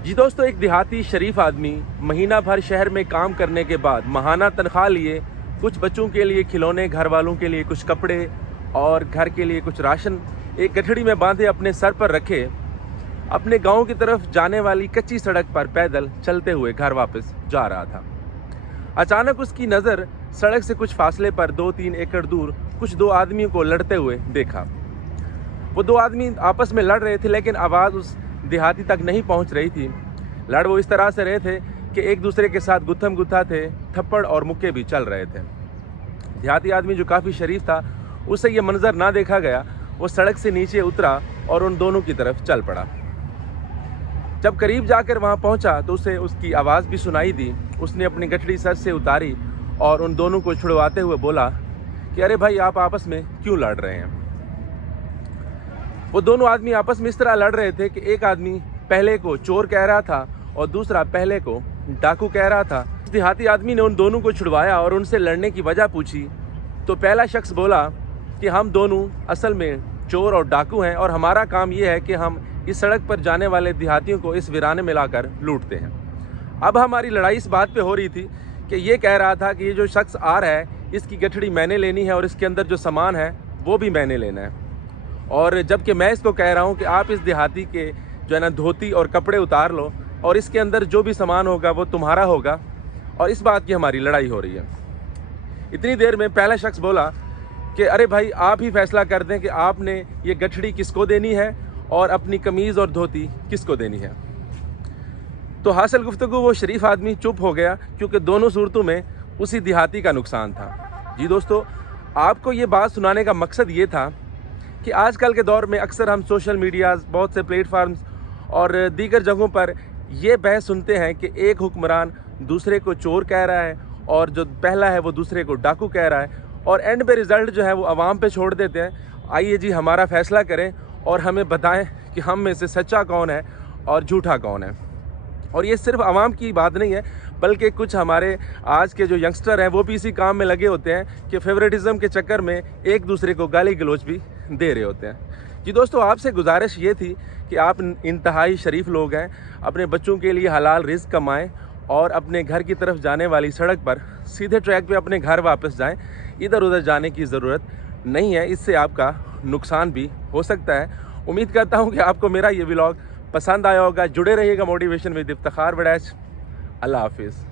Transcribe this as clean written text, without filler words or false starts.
जी दोस्तों, एक देहाती शरीफ आदमी महीना भर शहर में काम करने के बाद माहाना तनख्वाह लिए कुछ बच्चों के लिए खिलौने, घर वालों के लिए कुछ कपड़े और घर के लिए कुछ राशन एक गठड़ी में बांधे अपने सर पर रखे अपने गांव की तरफ जाने वाली कच्ची सड़क पर पैदल चलते हुए घर वापस जा रहा था। अचानक उसकी नज़र सड़क से कुछ फासले पर 2-3 एकड़ दूर कुछ दो आदमियों को लड़ते हुए देखा। वो दो आदमी आपस में लड़ रहे थे, लेकिन आवाज़ उस देहाती तक नहीं पहुंच रही थी। लड़ वो इस तरह से रहे थे कि एक दूसरे के साथ गुत्थम गुत्था थे, थप्पड़ और मुक्के भी चल रहे थे। देहाती आदमी जो काफ़ी शरीफ था, उसे ये मंजर ना देखा गया। वो सड़क से नीचे उतरा और उन दोनों की तरफ चल पड़ा। जब करीब जाकर वहाँ पहुँचा तो उसे उसकी आवाज़ भी सुनाई दी। उसने अपनी गठड़ी सर से उतारी और उन दोनों को छुड़वाते हुए बोला कि अरे भाई, आप आपस में क्यों लड़ रहे हैं। वो दोनों आदमी आपस में इस तरह लड़ रहे थे कि एक आदमी पहले को चोर कह रहा था और दूसरा पहले को डाकू कह रहा था। देहाती आदमी ने उन दोनों को छुड़वाया और उनसे लड़ने की वजह पूछी तो पहला शख्स बोला कि हम दोनों असल में चोर और डाकू हैं और हमारा काम ये है कि हम इस सड़क पर जाने वाले देहातियों को इस वीराने में लाकर लूटते हैं। अब हमारी लड़ाई इस बात पे हो रही थी कि ये कह रहा था कि ये जो शख्स आ रहा है, इसकी गठड़ी मैंने लेनी है और इसके अंदर जो सामान है वो भी मैंने लेना है। और जबकि मैं इसको कह रहा हूँ कि आप इस देहाती के जो है ना धोती और कपड़े उतार लो और इसके अंदर जो भी सामान होगा वो तुम्हारा होगा, और इस बात की हमारी लड़ाई हो रही है। इतनी देर में पहला शख्स बोला कि अरे भाई, आप ही फैसला कर दें कि आपने ये गठड़ी किसको देनी है और अपनी कमीज़ और धोती किसको देनी है। तो हासिल गुफ्तगू वो शरीफ आदमी चुप हो गया, क्योंकि दोनों सूरतों में उसी देहाती का नुकसान था। जी दोस्तों, आपको ये बात सुनाने का मकसद ये था कि आजकल के दौर में अक्सर हम सोशल मीडिया, बहुत से प्लेटफार्म्स और दीगर जगहों पर यह बहस सुनते हैं कि एक हुक्मरान दूसरे को चोर कह रहा है और जो पहला है वो दूसरे को डाकू कह रहा है, और एंड पे रिज़ल्ट जो है वो आवाम पे छोड़ देते हैं। आइए जी, हमारा फैसला करें और हमें बताएं कि हम में से सच्चा कौन है और झूठा कौन है। और ये सिर्फ आवाम की बात नहीं है, बल्कि कुछ हमारे आज के जो यंगस्टर हैं वो भी इसी काम में लगे होते हैं कि फेवरेटिज़म के चक्कर में एक दूसरे को गाली गलौज भी दे रहे होते हैं। जी दोस्तों, आपसे गुजारिश ये थी कि आप इंतहाई शरीफ लोग हैं, अपने बच्चों के लिए हलाल रिज़्क कमाएं और अपने घर की तरफ जाने वाली सड़क पर सीधे ट्रैक पे अपने घर वापस जाएं। इधर उधर जाने की ज़रूरत नहीं है, इससे आपका नुकसान भी हो सकता है। उम्मीद करता हूँ कि आपको मेरा ये व्लॉग पसंद आया होगा। जुड़े रहिएगा मोटिवेशन विद इफ्तिखार बड़ैच। अल्लाह हाफिज़।